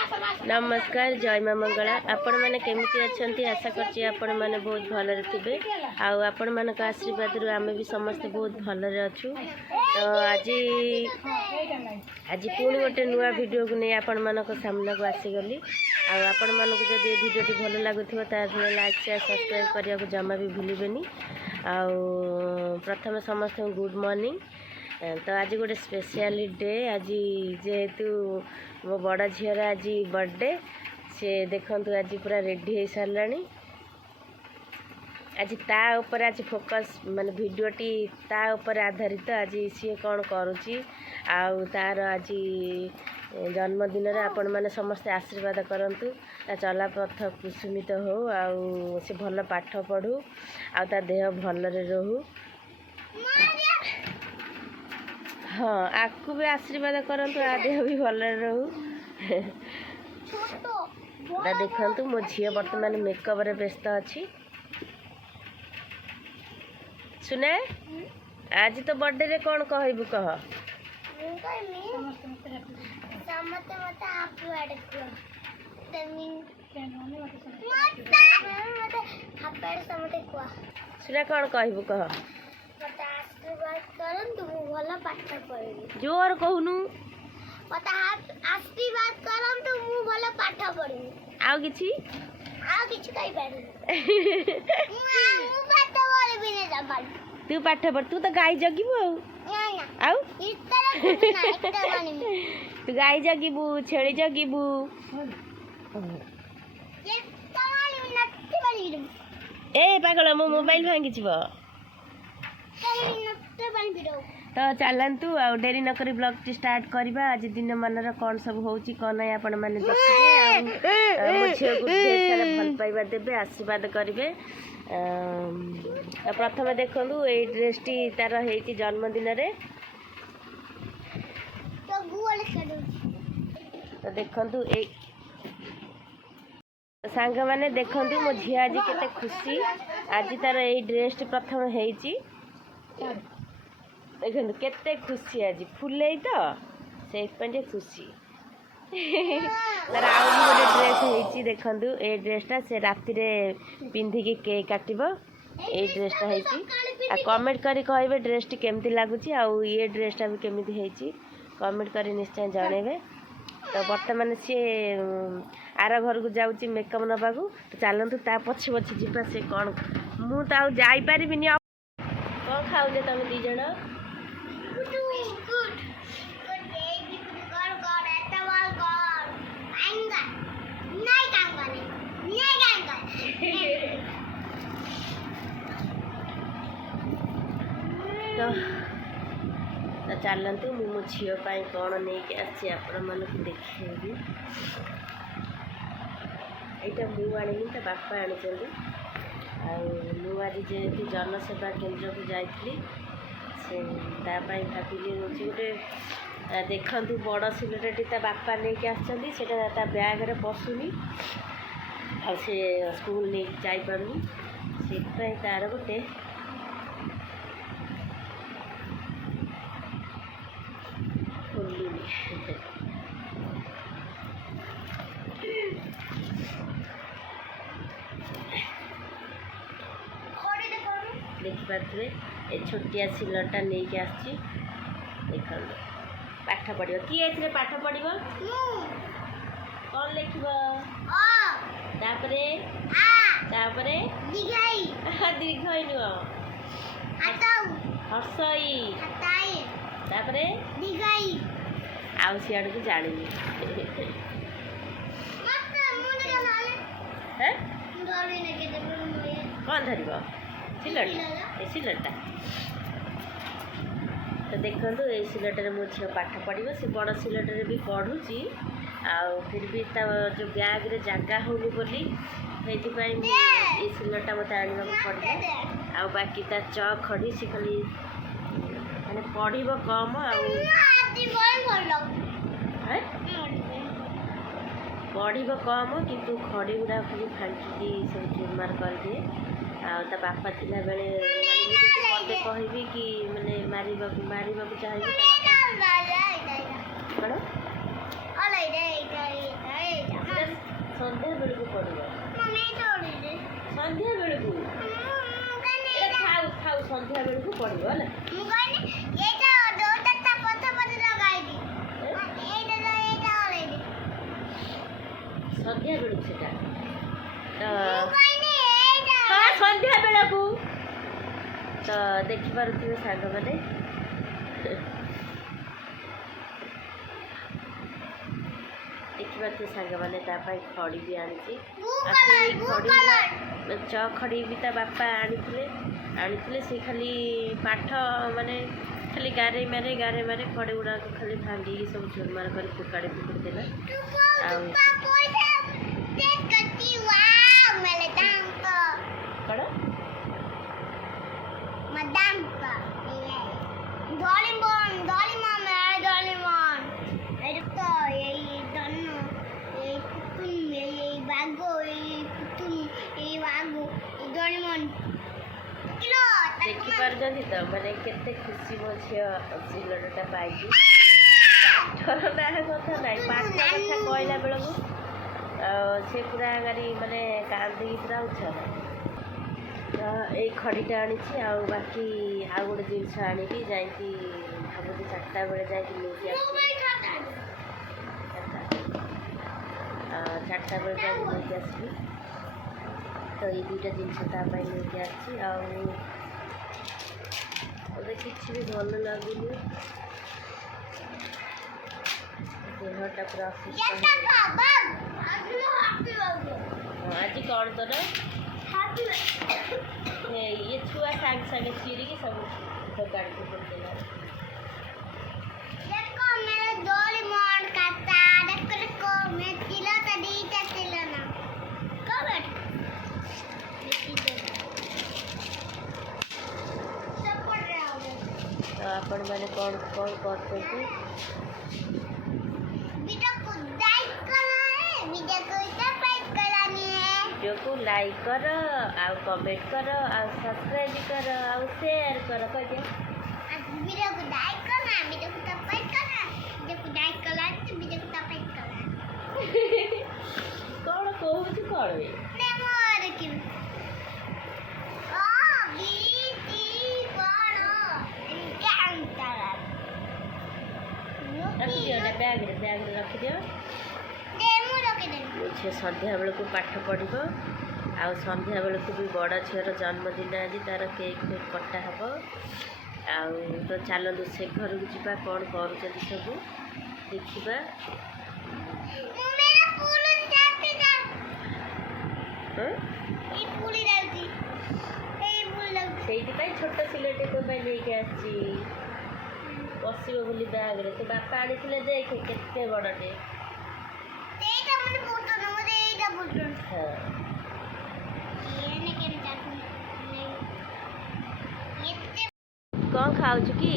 नमस्कार जय माँ मंगला आपण मैंने केमिति अच्छी आशा करछि आपण मैंने बहुत भलरे थिबे आपण मानक आशीर्वाद रु आमे भी समस्त बहुत भलरे अछु। तो आज पुणी गोटे नुआ वीडियो को नहीं आपण मानक सामना को आसीगली आपण मानक जदि वीडियोटी भल लगुथिबो तार लाइक शेयर सब्सक्राइब करिया को जमा भी भूलिबेनी। प्रथम समस्त गुड मॉर्निंग। तो आज गोटे स्पेशल डे आज जेहेतु मो बड़ झीर आज बर्थडे से देखु आज पूरा रेडी हो सारा आज ता ऊपर आज फोकस माने वीडियोटी ता ऊपर आधारित आज सी कौन करुच्ची तार आज जन्मदिन आपण मैंने समस्ते आशीर्वाद करंतु चला पथ कुसुमित हो से भल पाठ पढ़ू आ देह भलरे रहू। हाँ आपको भी आशीर्वाद करंतु आ देह भी भलरे रहू। देखंतु मो झी वर्तमान मेकअप रे व्यस्त अच्छी। सुने आज तो बर्थडे रे कौन कहबू कह सुना कौन कहबू कह जोर कहूनु आशीर्वाद करंतु मु भल पाठ पढी आउ किछि कहि पारे मु पाठ पढी बिने जा तू पाठ पढ़ तू तो गाई जगिबू आउ तू गाई जगिबू छेड़ी जगिबू ए पागल मो मोबाइल भांगी छिबो तो चलतु आ डेरी नक ब्लॉग टी स्टार्ट करवा। आज दिन मनर कौन सब होची कौन नहीं आपण मैंने देखिए मो झील को भल पाइबा देबे आशीर्वाद करेंगे। प्रथम देखु ये ड्रेस टी तार होती जन्मदिन रे तो देखु सांग मैंने देखु मो झी आज केते खुशी आज तार ये ड्रेस टी प्रथम होती देखो केते खुशी आज फुले तो से खुशी तार आउ गोटे ड्रेस होती देखु ए ड्रेसटा से राति रे पिंधिकी केक काटब ये ड्रेसटा होती कमेंट करी कहबे ड्रेस टी केमती लगुच ये ड्रेसटा भी केमती होती कमेंट करी निश्चय जनइबे। तो बर्तमान सी आर घर को जाऊँगी मेकअप नवा को तो चलतु ता पछे पछे जीवा से कौन मु तो जापारि कौन खाऊ तुम दी जन तो चलतु मो झीपाई कौन नहीं आसी आपण मानक देखी यहाँ मु आनी तो बापा आनी आज जेहेतु जनसेवा केन्द्र को जाइली से भाविली गोटे देखु बड़ सिलेटी ता बापा लेके आसटा ब्याग्रे पशुनी आ से स्कूल नहीं जापारूनी से तार गोटे देखिपे ए छोटिया सिलटा नहीं के आसी देख पाठ पढ़ किए पाठ पढ़ कौन लिख दीर्घई नुह हर्षई आउ सियाड़ को जानी कौन धर सिलटा तो देखो ये सिलटे मो झी पाठ पढ़ से बड़ सिलटे भी पढ़ुची फिर भी जो बैग रे जगह होनी बोली ये सिलटा मत आने पड़ो बाकी ता च खड़ी से खाली मैंने पढ़ कम पढ़ कम किंतु खड़ी गुड़ा खाली फांकी सब चुरमार कर दिए ता बापा थिला बेले मते कहबी कि माने मारिबा चाहिए कौन ପଡ଼ିବ ମମି ଦୌଡ଼ିଲେ ସନ୍ଧ୍ୟା ବେଳକୁ ଖାଉ ଖାଉ ସନ୍ଧ୍ୟା ବେଳକୁ ପଡ଼ିବ ହେଲା। ମୁଁ କହିଲି ଏଇଟା ଯୋଉଟା ତା ପଛ ପଛ ଲଗାଇବି ଏଇଟା ଅଳେଇବି ସନ୍ଧ୍ୟା ବେଳକୁ ସେଟା ମୁଁ କହିଲି ଏଇଟା ହଁ ସନ୍ଧ୍ୟା ବେଳକୁ ତ ଦେଖିପାରୁଥିବେ ସାଙ୍ଗମାନେ ଦେଖିପାରୁଥିବେ ସାଙ୍ଗମାନେ ତା ପାଇଁ ଖଡ଼ି ବି ଆଣିଛି ଆଉ ସେଇ ଖଡ଼ି ଖଡ଼ି ବି ତା ବାପା ଆଣିଥିଲେ ସେ ଖାଲି ପାଠ ମାନେ ଖାଲି ଗାରେଇ ମାରେ ଖଡ଼ି ଗୁଡ଼ାକ ଖାଲି ଭାଙ୍ଗିକି ସବୁ ଚୁରମାର କରି ଫୋପାଡ଼ି ଦେଲା। ଆଉ କ'ଣ ଦେଖିପାରୁଛନ୍ତି ତ ମାନେ କେତେ ଖୁସି ମୋ ଝିଅ ସିଲଟଟା ପାଇଛି। ପାଠର ନା କଥା ନାହିଁ ପାଠ କଥା କହିଲା ବେଳକୁ ସେ ପୁରା ଗାଡ଼ି ମାନେ କାନ୍ଦିକି ପୁରା ଉଚ୍ଚ। ତ ଏଇ ଖଡ଼ିଟା ଆଣିଛି ଆଉ ବାକି ଆଉ ଗୋଟେ ଜିନିଷ ଆଣିକି ଯାଇକି ଭାବୁଛି 4ଟା ବେଳେ ଯାଇକି ନେଇକି ଆସିବି। 4ଟା ବେଳେ ଯାଇକି ନେଇକି ଆସିବି। ତ ଏଇ ଦୁଇଟା ଜିନିଷ ତା ପାଇଁ ନେଇକି ଆସିଛି। ଆଉ ମୋତେ କିଛି ବି ଭଲ ଲାଗୁନି ଦେହଟା ପୁରା ଅସୁସ୍ଥ ଆଜି କ'ଣ ତୋର ଇଏ ଛୁଆ ସାଙ୍ଗେ ସାଙ୍ଗେ ଚିରିକି ସବୁ କାଢ଼ିକି ପଡ଼ିଦେଲା। ତ ଆପଣମାନେ କ'ଣ କରୁଛନ୍ତି? ଭିଡ଼ିଓକୁ ଲାଇକ୍ କର ଆଉ କମେଣ୍ଟ କର ଆଉ ସବସ୍କ୍ରାଇବ୍ କର ଆଉ ସେୟାର କର କହିଦିଅ। କ'ଣ କହୁଛୁ କ'ଣ ରଖିଦିଅ ନା ବ୍ୟାଗ୍ରେ ରଖିଦିଅ। ମୋ ଝିଅ ସନ୍ଧ୍ୟା ବେଳକୁ ପାଠ ପଢ଼ିବ ଆଉ ସନ୍ଧ୍ୟା ବେଳକୁ ବି ବଡ଼ ଝିଅର ଜନ୍ମଦିନ ଆଜି ତା'ର କେକ୍ କଟା ହେବ। ଆଉ ତ ଚାଲନ୍ତୁ ସେ ଘରକୁ ଯିବା କ'ଣ କରୁଛନ୍ତି ସବୁ ଦେଖିବା। ସେଇଥିପାଇଁ ଛୋଟ ସିଲେଟ ତୋ ପାଇଁ ନେଇକି ଆସିଛି ବସିବ ବୋଲି ବ୍ୟାଗ୍ରେ। ତୋ ବାପା ଆଣିଥିଲେ ଦେଖେ କେତେ ବଡ଼ଟେ। କ'ଣ ଖାଉଛୁ କି?